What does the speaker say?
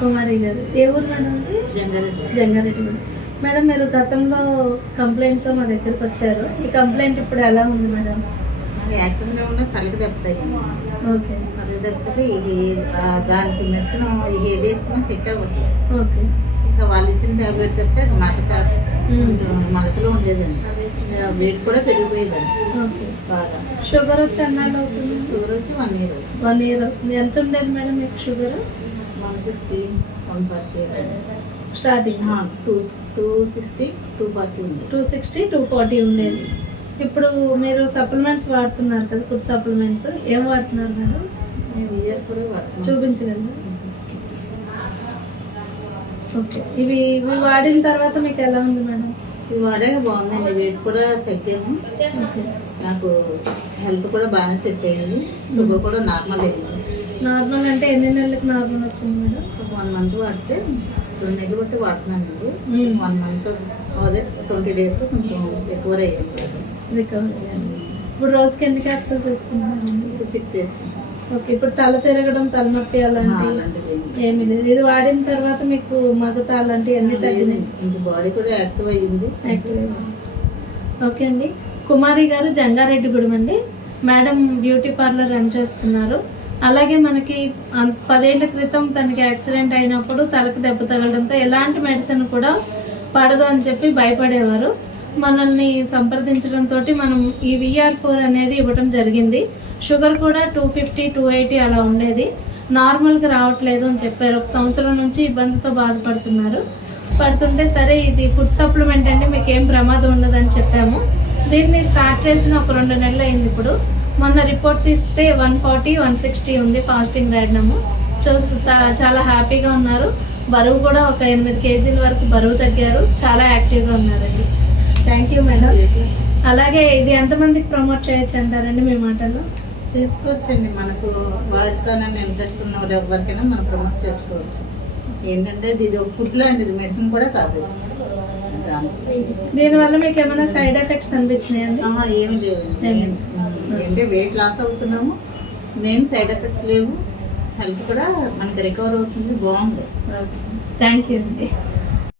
కుమారి గారు. ఏ ఊరు మేడం జంగారెడ్డి. జంగారెడ్డి గారు మేడం మీరు గతంలో కంప్లైంట్తో మా దగ్గరకు వచ్చారు. ఈ కంప్లైంట్ ఇప్పుడు ఎలా ఉంది మేడం? యాక్టివ్గా ఉన్న తలకి దెబ్బతాయి. ఓకే. తలకి దెబ్బతే ఇది దానికి మెడిసిన్ ఇది ఏది వేసుకున్నా సెట్ అవ్వదు. ఓకే. ఇంకా వాళ్ళు ఇచ్చిన టాబ్లెట్ చెప్తే అది మగత మగతలో ఉండేదండి. వెయిట్ కూడా పెరిగిపోయేదండి. ఓకే. బాగా. షుగర్ వచ్చి అన్నాళ్ళు అవుతుంది? షుగర్ వచ్చి వన్ ఇయర్ వన్ ఇయర్. ఎంత ఉండేది మేడం మీకు sugar? One sixty one forty starting. Two two sixty two forty ఉంది టూ సిక్స్టీ టూ ఫార్టీ ఉండేది. ఇప్పుడు మీరు సప్లిమెంట్స్ వాడుతున్నారు కదా ఫుడ్ సప్లిమెంట్స్ ఏం వాడుతున్నారు మేడం? చూపించగలరా? ఓకే. ఇవి ఇవి వాడిన తర్వాత మీకు ఎలా ఉంది మేడం? వాడే బాగుందండి వెయిట్ కూడా తగ్గాను ఓకే నాకు హెల్త్ కూడా బాగానే సెట్ అయింది. షుగర్ కూడా నార్మల్ అయింది. నార్మల్ అంటే ఎన్ని నెలలకు నార్మల్ వచ్చింది మేడం? వన్ మంత్ వాడితే రెండు నెలలు బట్టి వాడుతున్నానండి మ్మ్. వన్ మంత్ అదే ట్వంటీ డేస్లో కొంచెం రికవర్ అయ్యింది. రికవర్ అయ్యాను ఇప్పుడు రోజుకి ఎన్ని క్యాప్సూల్స్ ఇప్పుడు సిక్స్ వేసుకుంటాను ఓకే ఇప్పుడు తల తిరగడం తలనొప్పి అలాంటివి? అలాంటిది ఏమి లేదు. ఇది వాడిన తర్వాత మీకు మగత అలాంటివి అన్ని తగ్గినాయి. బాడీ కూడా యాక్టివ్ అయ్యింది. యాక్టివ్. ఓకే అండి. కుమారి గారు జంగారెడ్డిగూడెం అండి మేడం. బ్యూటీ పార్లర్ రన్ చేస్తున్నారు. అలాగే మనకి పదేళ్ళ క్రితం తనకి యాక్సిడెంట్ అయినప్పుడు తలకు దెబ్బ తగలడంతో ఎలాంటి మెడిసిన్ కూడా పడదు అని చెప్పి భయపడేవారు. మనల్ని సంప్రదించడంతో మనం ఈ విఆర్ ఫోర్ అనేది ఇవ్వడం జరిగింది. షుగర్ కూడా టూ ఫిఫ్టీ టూ ఎయిటీ అలా ఉండేది. నార్మల్గా రావట్లేదు అని చెప్పారు. ఒక సంవత్సరం నుంచి ఇబ్బందితో బాధపడుతున్నారు. పడుతుంటే సరే ఇది ఫుడ్ సప్లిమెంట్ అండి మీకు ఏం ప్రమాదం ఉండదని చెప్పాము. దీన్ని స్టార్ట్ చేసిన ఒక రెండు నెలలు అయింది ఇప్పుడు. మొన్న రిపోర్ట్ తీస్తే వన్ ఫార్టీ వన్ సిక్స్టీ ఉంది ఫాస్టింగ్ రాయడము చాలా హ్యాపీగా ఉన్నారు. బరువు కూడా ఒక ఎనిమిది కేజీల వరకు బరువు తగ్గారు. చాలా యాక్టివ్గా ఉన్నారండి. Thank you madam. అలాగే ఇది ఎంతమందికి ప్రమోట్ చేయొచ్చు అంటారండి మీ మాటలు చేసుకోవచ్చండి మనకు వాడతానని ఇంట్రెస్ట్ ఉన్న ఎవరికైనా మనం ప్రమోట్ చేసుకోవచ్చు. ఏంటంటే ఇది ఒక ఫుడ్ లాంటిది మెడిసిన్ కూడా కాదు. దీనివల్ల మీకు ఏమైనా సైడ్ ఎఫెక్ట్స్ అనిపించినాయండి? ఆహా, ఏమీ లేవు? ఏంటంటే వెయిట్ లాస్ అవుతున్నాము. నేను సైడ్ ఎఫెక్ట్స్ లేవు. హెల్త్ కూడా మనకి రికవర్ అవుతుంది. బాగుంది. థ్యాంక్ యూ అండి.